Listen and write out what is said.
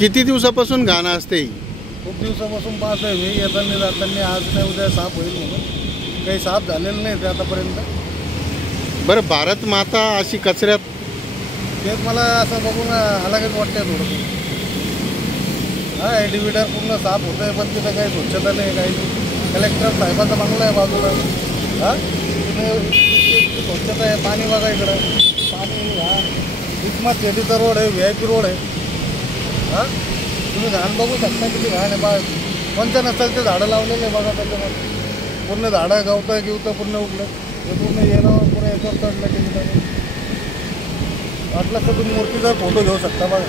किती दिवसापासून घाण असते? खूप दिवसापासून पाहतोय मी, येताना जाताना. आज नाही उद्या साफ होईल म्हणून काही साफ झालेलं नाही ते आतापर्यंत. बरं, भारत माता अशी कचऱ्यात, तेच मला असं बघून अलगच वाटतंय थोडंसं. हा, डिव्हिडर पूर्ण साफ होतं आहे, पण तिथं काही स्वच्छता नाही, काही नाही. कलेक्टर साहेबाचा बंगला आहे बाजूला. हां, तिथे स्वच्छता आहे. पाणी बघा इकडं, पाणी. हा, इस्मात शेतीचा रोड आहे, VIP रोड आहे. हां, तुम्ही घाण बघू शकता किती घाण आहे. कोणत्या नसलचे झाडं लावलेले आहे बघा त्याच्यामध्ये. पूर्ण झाडं गवतं पूर्ण उगलं. हे पूर्ण येणं पूर्ण याच्यावर चढलं की वाटलं तर तुम्ही मूर्तीचा फोटो घेऊ शकता बघा.